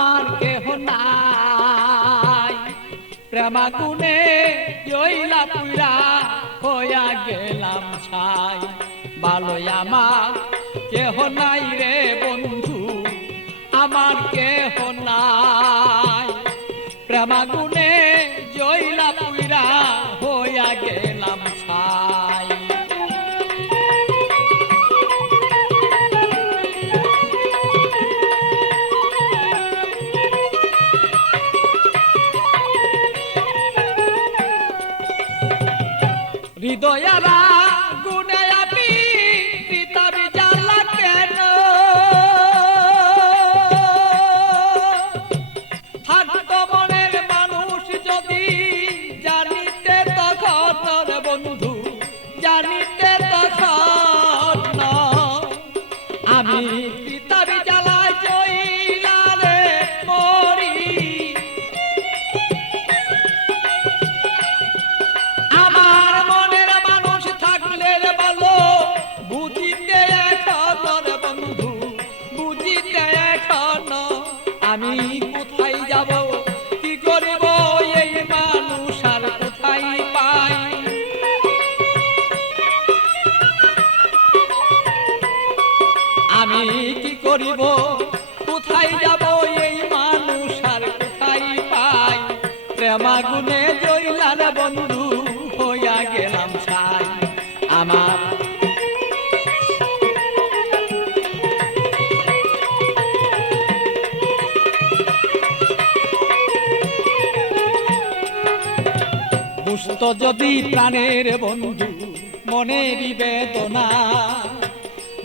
আমার কেহ নাই প্রেমাগুনে জইলা পুইরা হইয়া গেলাম ছাই ভালোই আমার কেহ নাই রে বন্ধু আমার কেহ নাই প্রেমাগুনে জইলা পুইরা হইয়া গেলাম ছাই হৃদয়ারা গুনে আমি পিতাবি জ্বালা কেন থাকতো মনের মানুষ যদি জানিতে তখন বন্ধু জানিতে তখন আমি পিতাবি জ্বালায় জইলা রে মরি আমার মনের মানুষ থাকলে ভালো বুঝিতে এখন বন্ধু বুঝিতে এখন আমি কোথায় যাব কি করিব এই মানুষ আর কোথায় পাই আমি কি করিব কোথায় যাব এই মানুষ আর কোথায় পাই প্রেমাগুনে জইলার বন্ধু হইয়া গেলাম ছাই আমার বুঝতো যদি প্রাণের বন্ধু মনেরই বেদনা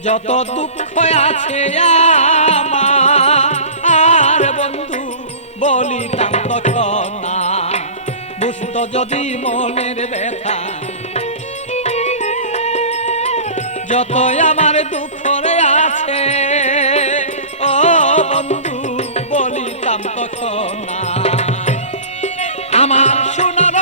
যত দুঃখ আছে আমার বন্ধু বলিতাম তখন না বুঝতো যদি মনের ব্যথা যত আমার দুঃখ রে আছে ও বন্ধু বলিতাম তখন না আমার সোনার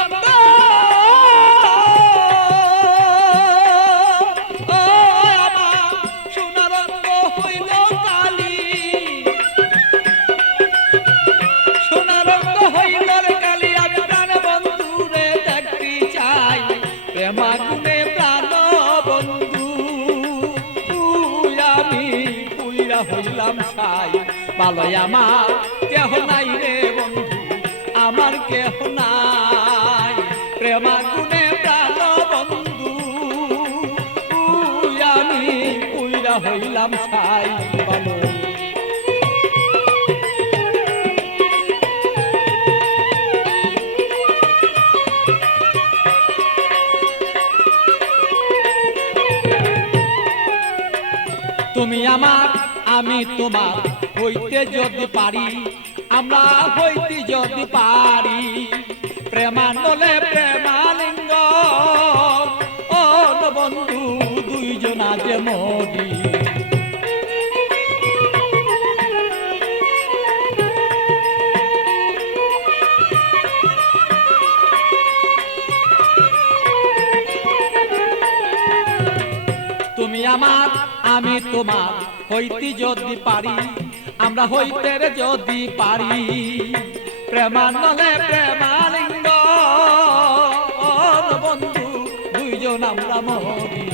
প্রেমাগুনে প্রাণ বন্ধু আমি পুইরা হইলাম ছাই ভালোই আমার কেহ নাই রে বন্ধু আমার কেহ নাই প্রেমাগুনে প্রাণ বন্ধু আমি পুইরা হইলাম ছাই ভালো তুমি আমার আমি তোমার হইতে যদি পারি আমরা হইতে যদি পারি প্রেমানলে প্রেমালিঙ্গ ও বন্ধু দুইজনা যে মরি তুমি আমার আমি তোমার হইতে যদি পারি আমরা হইতে যদি পারি প্রেমানলে প্রেমালিঙ্গ বন্ধু দুইজন আমরা মরি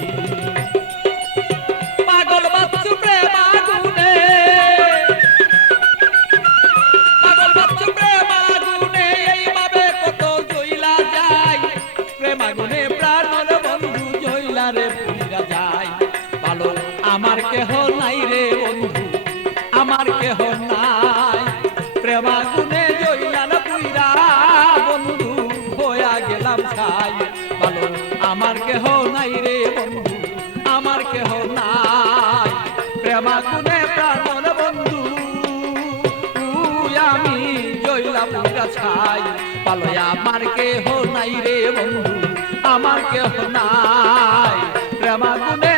পাগল বাচ্চু প্রেমাগুনে পাগল বাচ্চু প্রেমাগুনে এইভাবে কত জইলা যায় প্রেমাগুনে প্রাণের বন্ধু জইলা রে পুইরা যায় ভালো আমার কেহ নাই রে বন্ধু আমার কেহ নাই প্রেমাগুনে জইলার পুইরা বন্ধু হইয়া গেলাম ছাই ভালো আমার কেহ নাই রে বন্ধু আমার কেহ নাই প্রেমাগুনে প্রাণের বন্ধু আমি জইলা পুইরা ছাই ভালো আমার কেহ নাই রে বন্ধু আমার কেহ নাই প্রেমাগুনে